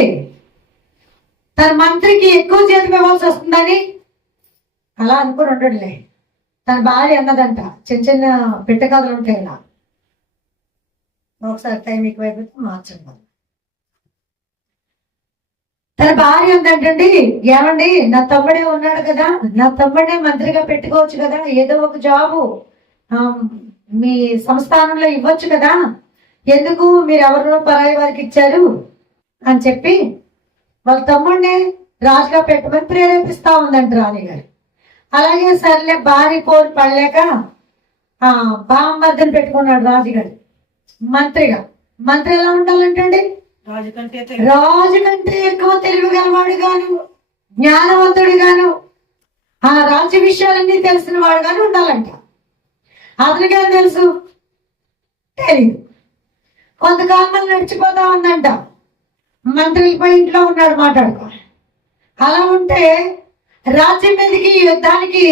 తన మంత్రికి ఎక్కువ జీతం ఇవ్వాల్సి వస్తుందని అలా అనుకుని ఉండడులే. తన భార్య అన్నదంట, చిన్న చిన్న పెట్టకథలు ఉంటాయి ఇలా, ఒకసారి టైం ఎక్కువైపు మార్చండి. తన భార్య ఉందంటండి, ఏమండి నా తమ్ముడే ఉన్నాడు కదా, నా తమ్ముడే మంత్రిగా పెట్టుకోవచ్చు కదా, ఏదో ఒక జాబు మీ సంస్థానంలో ఇవ్వచ్చు కదా, ఎందుకు మీరు ఎవరినో పరాయి వారికి ఇచ్చారు అని చెప్పి వాళ్ళ తమ్ముడిని రాజుగా పెట్టమని ప్రేరేపిస్తా ఉందంట రాణిగారు. అలాగే సర్లే భార్య పోరు పడలేక బామ్మర్దని పెట్టుకున్నాడు రాజుగారు మంత్రిగా. మంత్రి ఎలా ఉండాలంటండి రాజు కంటే ఎక్కువ తెలివి గలవాడు గాను, జ్ఞానవంతుడు గాను, ఆ రాజ్య విషయాలన్నీ తెలిసిన వాడు గాను ఉండాలంట. అతనికి ఏం తెలుసు తెలియదు. కొంతకాలం నడిచిపోతా ఉందంట. మంత్రులపై ఇంట్లో ఉన్నాడు మాట్లాడుకో. అలా ఉంటే రాజ్యం మీదకి యుద్ధానికి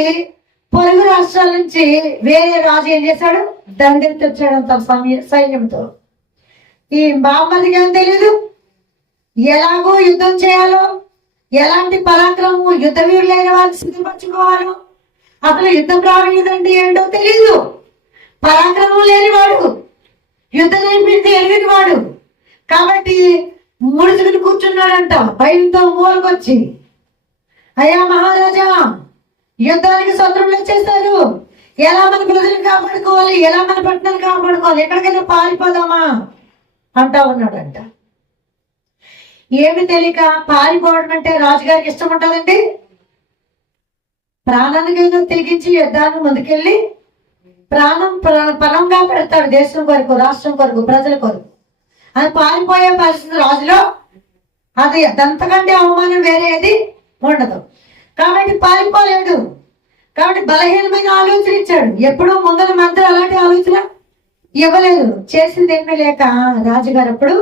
పొరుగు రాష్ట్రాల నుంచి వేరే రాజు ఏం చేశాడు, దండెత్తి వచ్చాడు తన సైన్యంతో. ఈ బామ్మదికి ఏం తెలీదు ఎలాగో యుద్ధం చేయాలో, ఎలాంటి పరాక్రమం యుద్ధ వీరులైన వాళ్ళు సిద్ధపరచుకోవాలో, అసలు యుద్ధ ప్రావీణ్యత అంటే ఏంటో తెలీదు. పరాక్రమం లేనివాడు, యుద్ధ నైపుణ్యత ఎరిగిన వాడు కాబట్టి ముడుచుకుని కూర్చున్నాడంట భయంతో మూలకొచ్చి. అయ్యా మహారాజా, యుద్ధానికి శత్రువులు వచ్చేస్తారు, ఎలా మన ప్రజలను కాపాడుకోవాలి, ఎలా మన పట్టణాన్ని కాపాడుకోవాలి, ఎక్కడికైనా పారిపోదామా అంటా ఉన్నాడంట. ఏమి తెలియక పారిపోవడం అంటే రాజుగారికి ఇష్టం ఉంటుందండి. ప్రాణానికైనా తెగించి యుద్ధాన్ని ముందుకెళ్ళి పరంగా పెడతాడు దేశం కొరకు, రాష్ట్రం కొరకు, ప్రజల కొరకు. అది పారిపోయే పరిస్థితి రాజులో అది అంతకంటే అవమానం వేరేది ఉండదు. కాబట్టి పారిపోలేడు. కాబట్టి బలహీనమైన ఆలోచన ఇచ్చాడు. ఎప్పుడూ ముందర మంత్రి అలాంటి ఆలోచన ఇవ్వలేదు. చేసింది ఏమీ లేక రాజుగారు అప్పుడు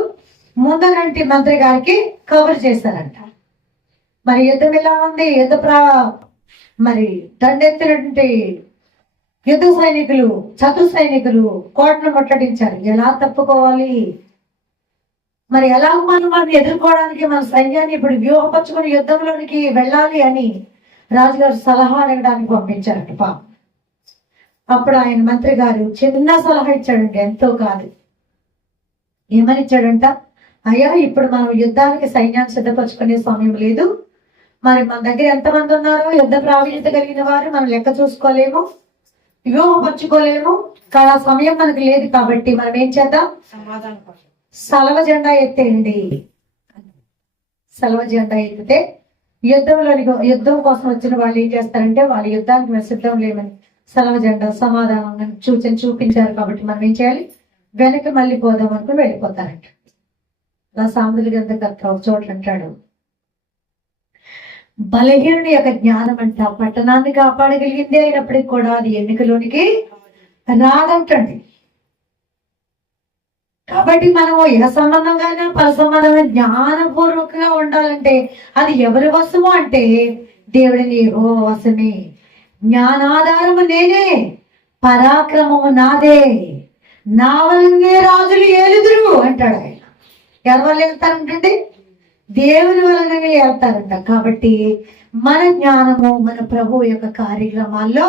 ముందరంటి మంత్రి గారికి కవర్ చేశారంట. మరి యుద్ధం ఎలా ఉంది, మరి దండెత్తినటువంటి యుద్ధ సైనికులు, శత్రు సైనికులు కోటను ముట్టడించారు. ఎలా తప్పుకోవాలి, మరి ఎలా మనం ఎదుర్కోవడానికి మన సైన్యాన్ని ఇప్పుడు వ్యూహపరచుకుని యుద్ధంలోనికి వెళ్ళాలి అని రాజుగారు సలహా అడగడానికి పంపించారట పాపం. అప్పుడు ఆయన మంత్రి గారు చిన్న సలహా ఇచ్చాడండి, ఎంతో కాదు. ఏమని ఇచ్చాడంట, అయ్యా ఇప్పుడు మనం యుద్ధానికి సైన్యాన్ని సిద్ధపరచుకునే సమయం లేదు. మరి మన దగ్గర ఎంతమంది ఉన్నారో యుద్ధ ప్రావీణ్యత కలిగిన వారు మనం లెక్క చూసుకోలేము, వ్యూహపరచుకోలేము. కానీ ఆ సమయం మనకు లేదు. కాబట్టి మనం ఏం చేద్దాం, సలవ జెండా ఎత్తేయండి. సలవ జెండా ఎత్తితే యుద్ధం కోసం వచ్చిన వాళ్ళు ఏం చేస్తారంటే వాళ్ళు యుద్ధానికి మేము సిద్ధం లేమని సలవ జెండా సమాధానం చూపించారు. కాబట్టి మనం ఏం చేయాలి, వెనక్కి మళ్ళీ పోదాం అనుకుని వెళ్ళిపోతారంట. అలా సామెతల గ్రంథకర్త ఒక చోట్ల అంటాడు, బలహీనుని యొక్క జ్ఞానం అంట పట్టణాన్ని కాపాడగలిగిందే అయినప్పటికీ కూడా అది ఎన్నికలోనికి రాదంటండి. కాబట్టి మనము ఏ సంబంధంగానే పర సంబంధంగా జ్ఞానపూర్వకంగా ఉండాలంటే అది ఎవరి వశము అంటే దేవుడిని యెహోవా వశమే. జ్ఞానాధారము నేనే, పరాక్రమము నాదే, నా వల్లనే రాజులు ఏలుదురు అంటాడు ఆయన. ఎవరి వల్ల వెళ్తారంటే దేవుని వలననే వెళ్తారంట. కాబట్టి మన జ్ఞానము మన ప్రభు యొక్క కార్యక్రమాల్లో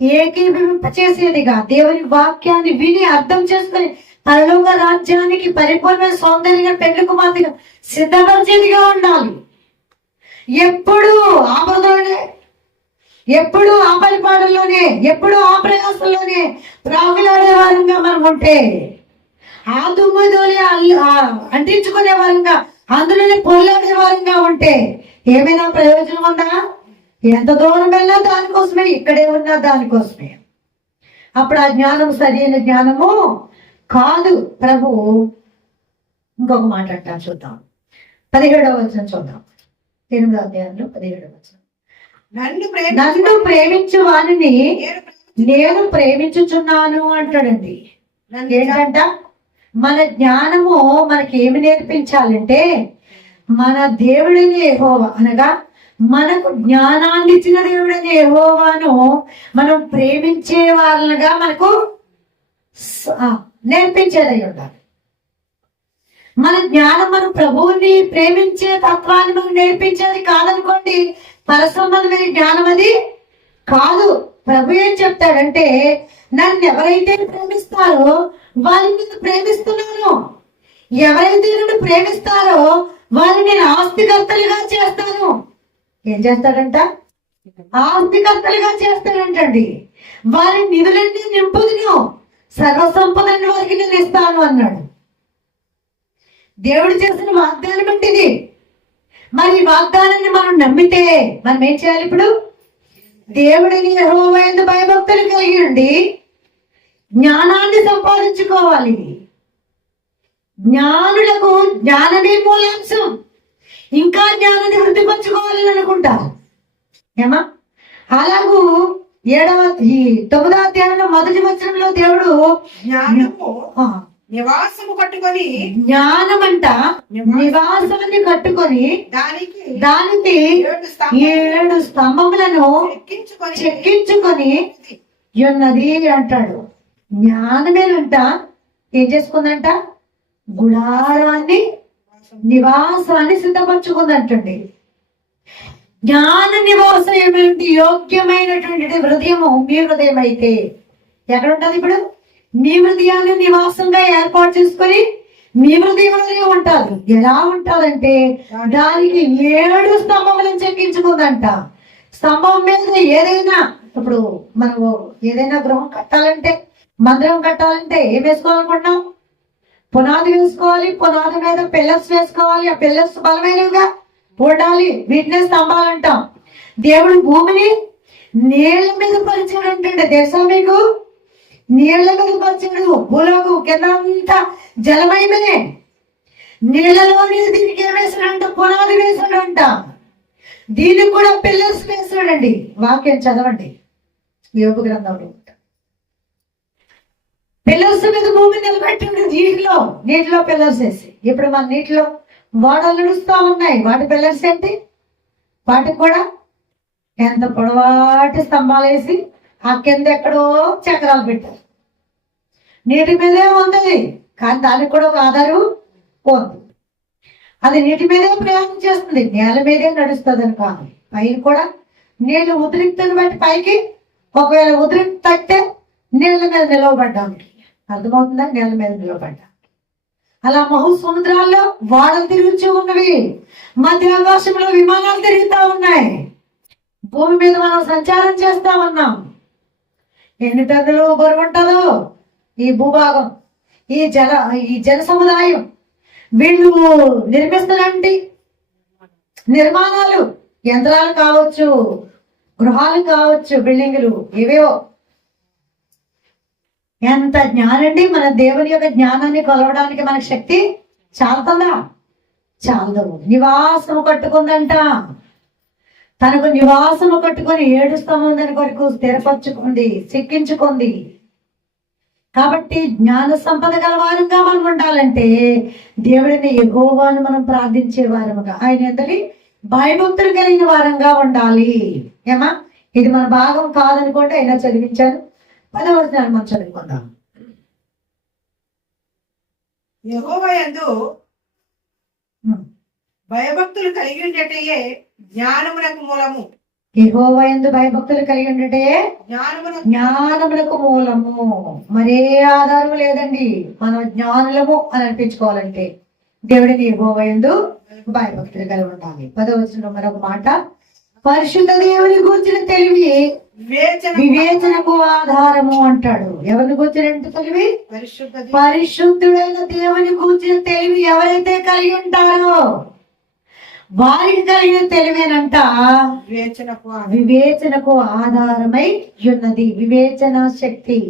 ఏకీభవింప చేసేదిగా, దేవుని వాక్యాన్ని విని అర్థం చేసుకుని పరలోక రాజ్యానికి పరిపూర్ణ సౌందర్యంగా పెళ్లి కుమార్తెగా సిద్ధపరిచేదిగా ఉండాలి. ఎప్పుడు ఆపదలోనే, ఎప్పుడు ఆ పరిపాలనలోనే, ఎప్పుడు ఆ ప్రయాసంలోనే ప్రాగులాడే వారంగా మనం ఉంటే ఆ దుమ్ముదోలి అంటించుకునే వారంగా, అందులోనే పొల్లాడే వారంగా ఉంటే ఏమైనా ప్రయోజనం ఉందా? ఎంత దూరం వెళ్ళినా దానికోసమే, ఇక్కడే ఉన్నా దానికోసమే. అప్పుడు ఆ జ్ఞానం సరైన జ్ఞానము కాదు. ప్రభువు ఇంకొక మాట అంటాను, చూద్దాం. 17వ వచనం చూద్దాం. 8వ అధ్యాయంలో 17వ వచనం. నన్ను ప్రేమించు వారిని నేను ప్రేమించుచున్నాను అంటాడండి. ఏంటంట? మన జ్ఞానము మనకి ఏమి నేర్పించాలంటే, మన దేవుడిని యెహోవా అనగా మనకు జ్ఞానాన్ని ఇచ్చిన దేవుడిని యెహోవాను మనం ప్రేమించే వాళ్ళగా మనకు నేర్పించేదై ఉండాలి. మన జ్ఞానం మన ప్రభువుని ప్రేమించే తత్వాన్ని మనకు నేర్పించేది కాదనుకోండి, పరసంబంధమైన జ్ఞానం అది కాదు. ప్రభు ఏం చెప్తాడంటే, నన్ను ఎవరైతే ప్రేమిస్తారో వారిని నేను ప్రేమిస్తున్నాను, ఎవరైతే నన్ను ప్రేమిస్తారో వారిని నేను ఆస్తికర్తలుగా చేస్తాను. ఏం చేస్తాడంట? ఆస్తికర్తలుగా చేస్తాడంటండి. వారి నిధులన్నీ నింపుదును, సర్వసంపదని వారికి నేను ఇస్తాను అన్నాడు. దేవుడు చేసిన వాగ్దానం అంటే ఇది. మరి ఈ వాగ్దానాన్ని మనం నమ్మితే మనం ఏం చేయాలి? ఇప్పుడు దేవుడిని యెహోవా యందు భయభక్తులు కలిగి ఉండి జ్ఞానాన్ని సంపాదించుకోవాలి. జ్ఞానులకు జ్ఞానమే మూలాంశం. ఇంకా జ్ఞానాన్ని వృద్ధిపరచుకోవాలని అనుకుంటారు. ఏమా? అలాగూ 9వ అధ్యాయంలో 1వ వచనంలో దేవుడు నివాసము కట్టుకొని, జ్ఞానమంట నివాసాన్ని కట్టుకొని దానికి 7 స్తంభములను చెక్కించుకొని ఉన్నది అంటాడు. జ్ఞానమేనంట ఏం చేసుకుందంట? గుడారాన్ని, నివాసాన్ని సిద్ధపరచుకుందంటండి. జ్ఞాన నివాసం ఏమిటి? యోగ్యమైనటువంటి హృదయము మీ హృదయం అయితే ఎక్కడ ఉంటది? ఇప్పుడు మీ హృదయాన్ని నివాసంగా ఏర్పాటు చేసుకొని మీ హృదయంలోనే ఉంటారు. ఎలా ఉంటారంటే, దానికి 7 స్తంభములను చెక్కించుకుందంట. స్తంభం మీద ఏదైనా, ఇప్పుడు మనం ఏదైనా గృహం కట్టాలంటే, మందిరం కట్టాలంటే ఏం వేసుకోవాలనుకుంటున్నాం? పునాది వేసుకోవాలి. పునాది మీద పిల్లర్స్ వేసుకోవాలి. ఆ పిల్లర్స్ బలమైనవిగా ఉండాలి. వీటినే స్తంభాలు అంటాం. దేవుడు భూమిని నీళ్ల మీద పరిచాడు అంటే తెలుసా మీకు? నీళ్ల మీద పరిచాడు. భూలోకం కింద అంతా జలమయమే. నీళ్లలోనే దీనికి ఏం వేసాడంట? పునాది వేసాడంట. దీనికి కూడా పిల్లర్స్ వేసాడండి. వాక్యం చదవండి యోబు గ్రంథంలో. పిల్లర్స్ మీద భూమి నిలబెట్టిండు. నీటిలో పిల్లర్స్ వేసి. ఇప్పుడు మన నీటిలో వాడలు నడుస్తూ ఉన్నాయి. వాటి పిల్లర్స్ ఏంటి? వాటికి కూడా ఎంత పొడవాటి స్తంభాలు వేసి ఆ కింద ఎక్కడో చక్రాలు పెట్టారు. నీటి మీదే ఉంది, కానీ దానికి కూడా ఒక ఆధారం ఉంది. అది నీటి మీదే ప్రయాణం చేస్తుంది, నేల మీదే నడుస్తుంది అని కాదు. పైన కూడా నీళ్లు ఉద్రిక్తను బట్టి పైకి, ఒకవేళ ఉద్రిక్త తట్టే నీళ్ళ మీద నిలవబడ్డానికి. అర్థమవుతుందా? నేల మీద నిలవబడ్డా. అలా మహు సముద్రాల్లో వాడలు తిరుగుతూ ఉన్నవి. మధ్య ఆకాశంలో విమానాలు తిరుగుతూ ఉన్నాయి. భూమి మీద మనం సంచారం చేస్తా ఉన్నాం. ఎన్ని టన్నులు బరువు ఉంటుందో ఈ భూభాగం, ఈ జన సముదాయం. వీళ్ళు నిర్మిస్తున్నటువంటి నిర్మాణాలు, యంత్రాలు కావచ్చు, గృహాలు కావచ్చు, బిల్డింగులు, ఏవేవో. ఎంత జ్ఞానండి! మన దేవుని యొక్క జ్ఞానాన్ని కొలవడానికి మనకు శక్తి చాలుతుందా? చాలదు. నివాసము కట్టుకుందంట. తనకు నివాసము కట్టుకొని 7 స్తంభం దాని కొరకు స్థిరపరచుకుంది, చెక్కించుకుంది. కాబట్టి జ్ఞాన సంపద గలవారంగా మనం ఉండాలంటే దేవుడిని యెహోవాను మనం ప్రార్థించే వారముగా, ఆయన ఎంతటి భయభక్తులు కలిగిన వారంగా ఉండాలి. ఏమా? ఇది మన భాగం కాదనుకోండి, అయినా చదివించాను. 10వ వచనాన్ని మనం చదువుకుందాం. యెహోవా యందు భయభక్తులు కలిగి ఉండేటయే జ్ఞానమునకు మూలము. యెహోవా యందు భయభక్తులు కలిగి ఉండటే జ్ఞానములకు మూలము. మరే ఆధారం లేదండి. మనం జ్ఞానులము అని అనిపించుకోవాలంటే దేవుడిని యెహోవా యందు భయభక్తులు కలిగి ఉండాలి. 10వ వచనంలో మరొక మాట, పరిశుద్ధ దేవుని గూర్చిన తెలివి వివేచనకు ఆధారము అంటాడు. ఎవరిని కూర్చున్నట్టు తెలివి? పరిశుద్ధ పరిశుద్ధుడైన దేవుని కూర్చిన తెలివి ఎవరైతే కలిగి ఉంటారో వారికి కలిగిన తెలివేనంట వివేచనకు ఆధారమై ఉన్నది. వివేచన శక్తి,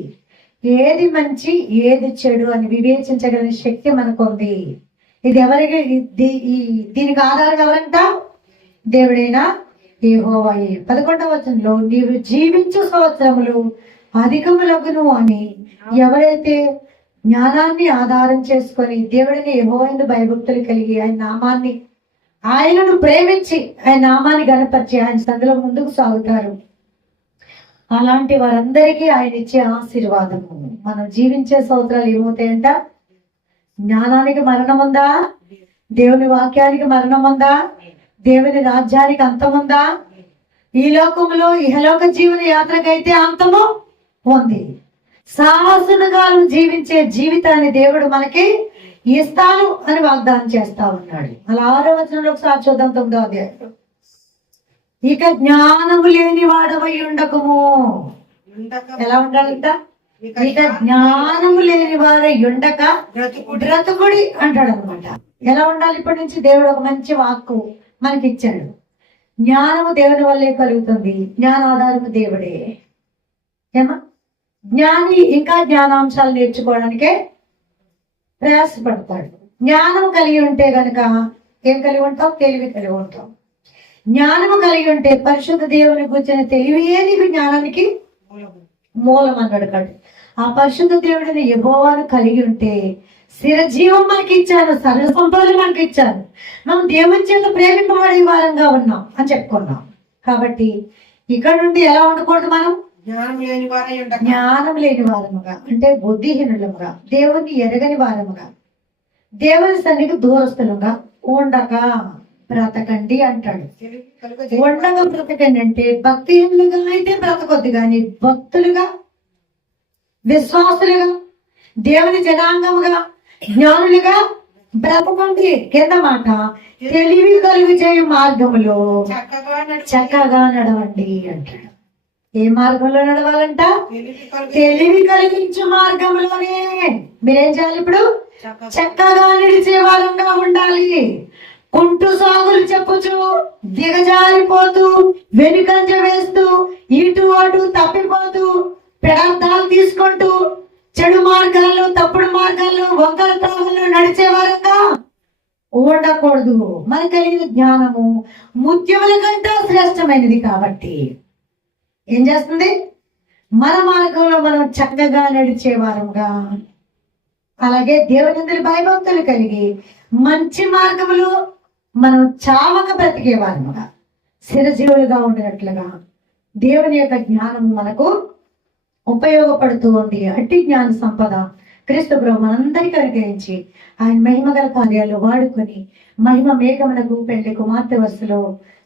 ఏది మంచి ఏది చెడు అని వివేచించగలిగిన శక్తి మనకు ఉంది. ఇది ఎవరికి? దీనికి ఆధారం ఎవరంట? దేవుడైనా యెహోవాయే. 11వ వచనంలో నీవు జీవించు సంవత్సరములు అధికములగును అని ఎవరైతే జ్ఞానాన్ని ఆధారం చేసుకొని దేవుడిని యెహోవాను భయభక్తులు కలిగి ఆయనను ప్రేమించి ఆయన నామాన్ని గణపరిచి ఆయన సందులో ముందుకు సాగుతారు, అలాంటి వారందరికీ ఆయన ఇచ్చే ఆశీర్వాదము. మనం జీవించే సంవత్సరాలు ఏమవుతాయంట? జ్ఞానానికి మరణం ఉందా? దేవుని వాక్యానికి మరణం ఉందా? దేవుని రాజ్యానికి అంతం ఉందా? ఈ లోకంలో ఇహలోక జీవన యాత్రకైతే అంతము ఉంది. శాశ్వతకాలం జీవించే జీవితాన్ని దేవుడు మనకి ఇస్తాను అని వాగ్దానం చేస్తా ఉన్నాడు. అలా 6వ వచనంలో ఒకసారి చూద్దాం. 9వ అధ్యాయం. ఇక జ్ఞానము లేని వాడవై ఉండకము. ఎలా ఉండాలంట? ఇక జ్ఞానము లేని వారై ఉండక బ్రతుకుడి అంటాడు అనమాట. ఎలా ఉండాలి? ఇప్పటి నుంచి దేవుడు ఒక మంచి వాక్కు మనకి ఇచ్చాడు. జ్ఞానము దేవుని వల్లే కలుగుతుంది. జ్ఞానాధారము దేవుడే. ఏమా? జ్ఞాని ఇంకా జ్ఞానాంశాలు నేర్చుకోవడానికే ప్రయాసపడతాడు. జ్ఞానం కలిగి ఉంటే గనక ఏం కలిగి ఉంటాం? తెలివి కలిగి ఉంటాం. జ్ఞానము కలిగి ఉంటే పరిశుద్ధ దేవుని కూర్చొని తెలివియే నీకు జ్ఞానానికి మూలం అన్నాడు. కాదు, ఆ పరిశుద్ధ దేవుడిని యెహోవాను కలిగి ఉంటే స్థిరజీవం మనకి ఇచ్చాను, సర్వ సంపదలు మనకి ఇచ్చాను, మనం దేవుని చేత ప్రేమింపబడే వారంగా ఉన్నాం అని చెప్పుకున్నాం. కాబట్టి ఇక్కడ నుండి ఎలా ఉండకూడదు? మనం జ్ఞానం లేని వారముగా అంటే బుద్ధిహీనులముగా, దేవుణ్ణి ఎరగని వారముగా, దేవుని సన్నిధికి దూరస్తులుగా ఉండగా బ్రతకండి అంటాడు. ఉండగా బ్రతకండి అంటే భక్తిహీనులుగా అయితే బ్రతకొద్దు, కానీ భక్తులుగా, విశ్వాసులుగా, దేవుని జనాంగముగా, జ్ఞానులుగా బ్రతకండి. కింద మాట తెలివి కలుగు చేయు మార్గములో చక్కగా నడవండి అంటాడు. ఏ మార్గంలో నడవాలంట? తెలివి కలిగించు మార్గంలోనే. మీరేం చేయాలి? ఇప్పుడు చక్కగా నడిచే వారంగా ఉండాలి. కుంటు సాగులు చెప్పుచు దిగజారిపోతూ వెనుకంజ వేస్తూ ఇటు అటు తప్పిపోతూ పెడార్థాలు తీసుకుంటూ చెడు మార్గాల్లో, తప్పుడు మార్గాల్లో, వంకర త్రోవల్లో నడిచే వారంగా ఉండకూడదు. మనకు కలిగిన జ్ఞానము ముత్యముల కంటే శ్రేష్టమైనది. కాబట్టి ఏం చేస్తుంది? మన మార్గంలో మనం చక్కగా నడిచే వారంగా, అలాగే దేవుని భయభక్తులు కలిగి మంచి మార్గములు మనం చావక బ్రతికే వారముగా, స్థిరజీవులుగా ఉండినట్లుగా దేవుని యొక్క జ్ఞానం మనకు ఉపయోగపడుతూ ఉంది. అట్టి జ్ఞాన సంపద క్రీస్తు ప్రభు మనందరికీ అనుగ్రహించి ఆయన మహిమగల కార్యాలు వాడుకొని మహిమ మేఘమునకు పెళ్లి కుమార్తె వరుసలో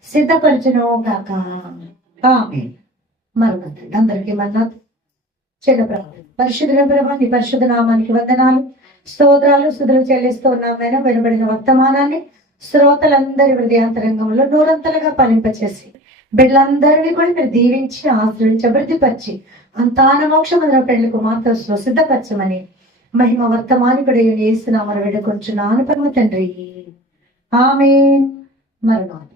సిద్ధపరచును కాక. ఆమేన్. మరణాలు అందరికీ మరణాలు. చిన్న ప్రార్థన. పరిశుద్ధుల ప్రభు, నీ పరిశుద్ధ నామానికి వందనాలు, స్తోత్రాలు, స్తుతులు చెల్లిస్తూ ఉన్నామైనా వినబడిన వర్తమానాన్ని శ్రోతలందరి హృదయాంతరంగంలో నూరంతలుగా ఫలింపచేసి బిడ్డలందరినీ కూడా మీరు దీవించి ఆశ్రయించి అభివృద్ధిపరిచి అంతాన మోక్షమున పెళ్లి కుమార్తెలో సిద్ధపరచమని మహిమ వర్తమానికుడు యేసు నామమున వేడుకొంచున్నాను పరమ తండ్రి. ఆమేన్. మరణాలు.